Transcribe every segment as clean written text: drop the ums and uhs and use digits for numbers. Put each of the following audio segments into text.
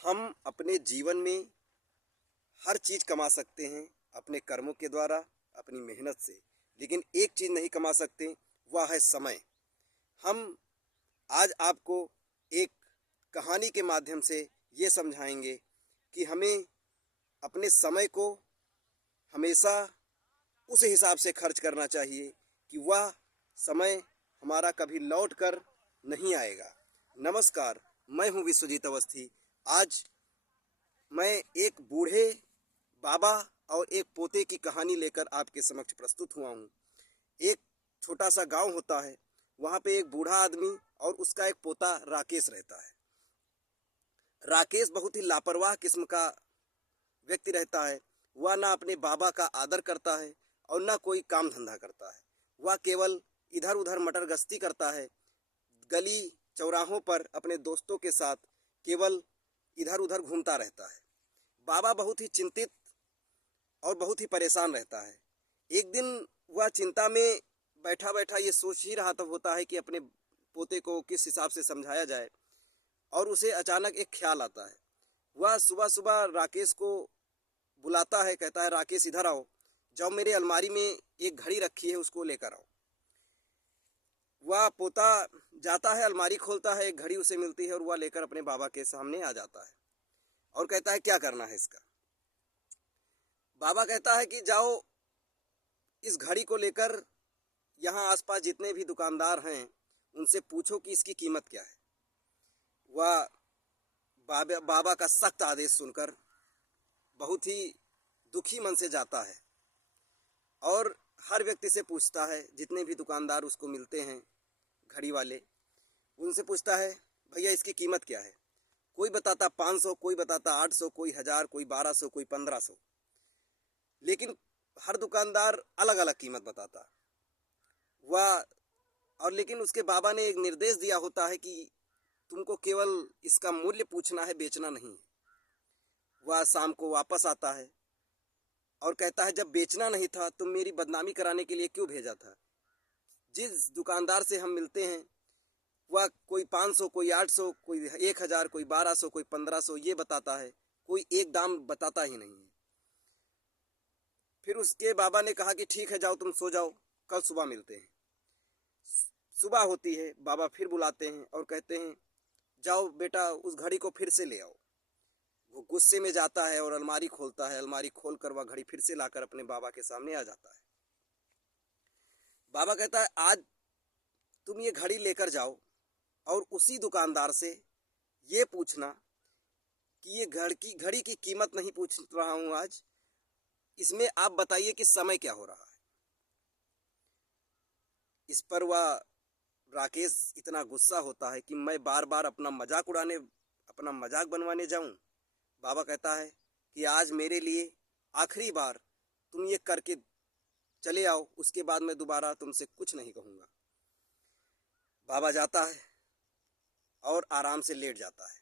हम अपने जीवन में हर चीज़ कमा सकते हैं अपने कर्मों के द्वारा, अपनी मेहनत से। लेकिन एक चीज़ नहीं कमा सकते, वह है समय। हम आज आपको एक कहानी के माध्यम से ये समझाएंगे कि हमें अपने समय को हमेशा उस हिसाब से खर्च करना चाहिए कि वह समय हमारा कभी लौट कर नहीं आएगा। नमस्कार, मैं हूँ विश्वजीत अवस्थी। आज मैं एक बूढ़े बाबा और एक पोते की कहानी लेकर आपके समक्ष प्रस्तुत हुआ हूँ। एक छोटा सा गांव होता है, वहाँ पे एक बूढ़ा आदमी और उसका एक पोता राकेश रहता है। राकेश बहुत ही लापरवाह किस्म का व्यक्ति रहता है। वह ना अपने बाबा का आदर करता है और ना कोई काम धंधा करता है। वह केवल इधर उधर मटर गश्ती करता है, गली चौराहों पर अपने दोस्तों के साथ केवल इधर उधर घूमता रहता है। बाबा बहुत ही चिंतित और बहुत ही परेशान रहता है। एक दिन वह चिंता में बैठा बैठा ये सोच ही रहा होता है कि अपने पोते को किस हिसाब से समझाया जाए, और उसे अचानक एक ख्याल आता है। वह सुबह सुबह राकेश को बुलाता है, कहता है, राकेश इधर आओ, जाओ मेरे अलमारी में एक घड़ी रखी है, उसको लेकर आओ। वह पोता जाता है, अलमारी खोलता है, एक घड़ी उसे मिलती है और वह लेकर अपने बाबा के सामने आ जाता है और कहता है, क्या करना है इसका। बाबा कहता है कि जाओ इस घड़ी को लेकर यहाँ आसपास जितने भी दुकानदार हैं उनसे पूछो कि इसकी कीमत क्या है। वह बाबा का सख्त आदेश सुनकर बहुत ही दुखी मन से जाता है और हर व्यक्ति से पूछता है, जितने भी दुकानदार उसको मिलते हैं घड़ी वाले, उनसे पूछता है, भैया इसकी कीमत क्या है। कोई बताता 500, कोई बताता 800, कोई 1000, कोई 1200, कोई 1500, लेकिन हर दुकानदार अलग अलग कीमत बताता। वह और लेकिन उसके बाबा ने एक निर्देश दिया होता है कि तुमको केवल इसका मूल्य पूछना है, बेचना नहीं। वह शाम को वापस आता है और कहता है, जब बेचना नहीं था तुम मेरी बदनामी कराने के लिए क्यों भेजा था। जिस दुकानदार से हम मिलते हैं वह कोई 500, कोई 800, कोई 1000, कोई 1200, कोई 1500 ये बताता है, कोई एक दाम बताता ही नहीं है। फिर उसके बाबा ने कहा कि ठीक है, जाओ तुम सो जाओ, कल सुबह मिलते हैं। सुबह होती है, बाबा फिर बुलाते हैं और कहते हैं, जाओ बेटा उस घड़ी को फिर से ले आओ। वो गुस्से में जाता है और अलमारी खोलता है, अलमारी खोलकर वह घड़ी फिर से लाकर अपने बाबा के सामने आ जाता है। बाबा कहता है, आज तुम ये घड़ी लेकर जाओ और उसी दुकानदार से ये पूछना कि ये घड़ी की कीमत नहीं पूछ रहा हूँ आज, इसमें आप बताइए कि समय क्या हो रहा है। इस पर वह राकेश इतना गुस्सा होता है कि मैं बार बार अपना मजाक बनवाने जाऊं। बाबा कहता है कि आज मेरे लिए आखिरी बार तुम ये करके चले आओ, उसके बाद मैं दोबारा तुमसे कुछ नहीं कहूँगा। बाबा जाता है और आराम से लेट जाता है।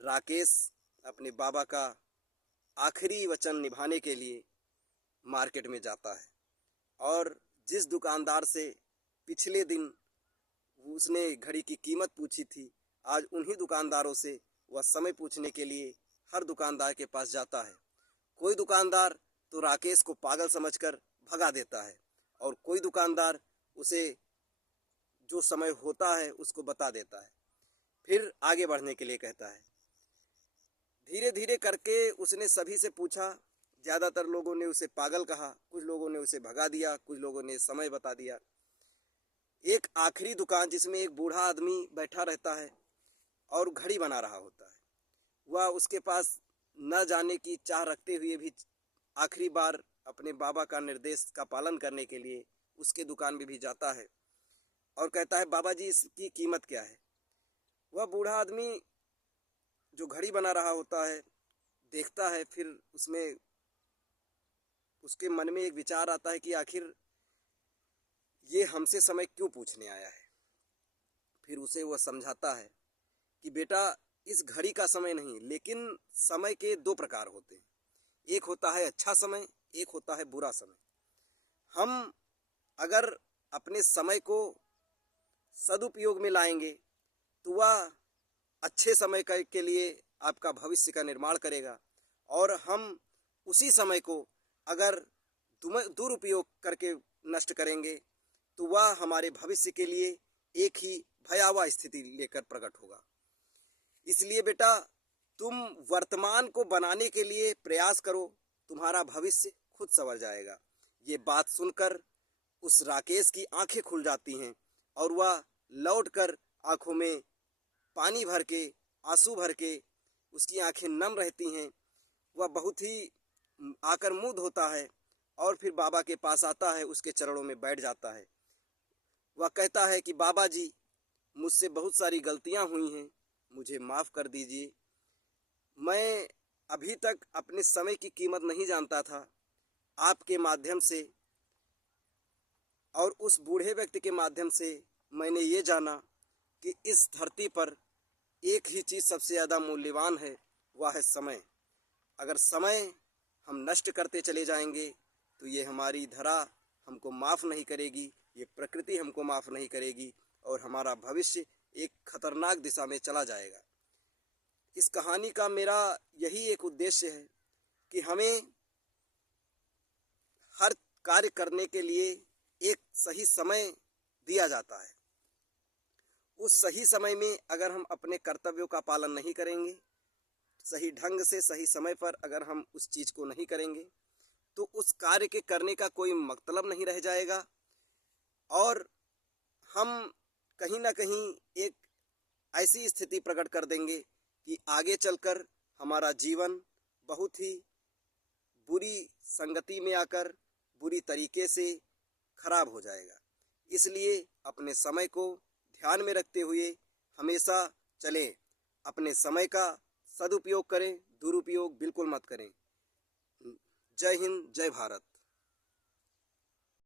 राकेश अपने बाबा का आखिरी वचन निभाने के लिए मार्केट में जाता है और जिस दुकानदार से पिछले दिन उसने घड़ी की कीमत पूछी थी, आज उन्हीं दुकानदारों से वह समय पूछने के लिए हर दुकानदार के पास जाता है। कोई दुकानदार तो राकेश को पागल समझकर भगा देता है और कोई दुकानदार उसे जो समय होता है उसको बता देता है, फिर आगे बढ़ने के लिए कहता है। धीरे धीरे करके उसने सभी से पूछा। ज़्यादातर लोगों ने उसे पागल कहा, कुछ लोगों ने उसे भगा दिया, कुछ लोगों ने समय बता दिया। एक आखिरी दुकान जिसमें एक बूढ़ा आदमी बैठा रहता है और घड़ी बना रहा होता है, वह उसके पास न जाने की चाह रखते हुए भी आखिरी बार अपने बाबा का निर्देश का पालन करने के लिए उसके दुकान में भी जाता है और कहता है, बाबा जी इसकी कीमत क्या है। वह बूढ़ा आदमी जो घड़ी बना रहा होता है देखता है, फिर उसमें उसके मन में एक विचार आता है कि आखिर ये हमसे समय क्यों पूछने आया है। फिर उसे वह समझाता है कि बेटा इस घड़ी का समय नहीं, लेकिन समय के दो प्रकार होते हैं। एक होता है अच्छा समय, एक होता है बुरा समय। हम अगर अपने समय को सदुपयोग में लाएंगे तो वह अच्छे समय के लिए आपका भविष्य का निर्माण करेगा। और हम उसी समय को अगर दुरुपयोग करके नष्ट करेंगे तो वह हमारे भविष्य के लिए एक ही भयावह स्थिति लेकर प्रकट होगा। इसलिए बेटा, तुम वर्तमान को बनाने के लिए प्रयास करो, तुम्हारा भविष्य खुद संवर जाएगा। ये बात सुनकर उस राकेश की आंखें खुल जाती हैं और वह लौटकर आंखों में पानी भर के, आंसू भर के, उसकी आंखें नम रहती हैं। वह बहुत ही आकर मुँह धोता है और फिर बाबा के पास आता है, उसके चरणों में बैठ जाता है। वह कहता है कि बाबा जी, मुझसे बहुत सारी गलतियां हुई हैं, मुझे माफ़ कर दीजिए। मैं अभी तक अपने समय की कीमत नहीं जानता था। आपके माध्यम से और उस बूढ़े व्यक्ति के माध्यम से मैंने ये जाना कि इस धरती पर एक ही चीज़ सबसे ज़्यादा मूल्यवान है, वह है समय। अगर समय हम नष्ट करते चले जाएंगे तो ये हमारी धरा हमको माफ़ नहीं करेगी, ये प्रकृति हमको माफ़ नहीं करेगी और हमारा भविष्य एक खतरनाक दिशा में चला जाएगा। इस कहानी का मेरा यही एक उद्देश्य है कि हमें हर कार्य करने के लिए एक सही समय दिया जाता है। उस सही समय में अगर हम अपने कर्तव्यों का पालन नहीं करेंगे, सही ढंग से सही समय पर अगर हम उस चीज़ को नहीं करेंगे तो उस कार्य के करने का कोई मतलब नहीं रह जाएगा और हम कहीं ना कहीं एक ऐसी स्थिति प्रकट कर देंगे कि आगे चलकर हमारा जीवन बहुत ही बुरी संगति में आकर बुरी तरीके से खराब हो जाएगा। इसलिए अपने समय को ध्यान में रखते हुए हमेशा चलें, अपने समय का सदुपयोग करें, दुरुपयोग बिल्कुल मत करें। जय हिंद, जय भारत।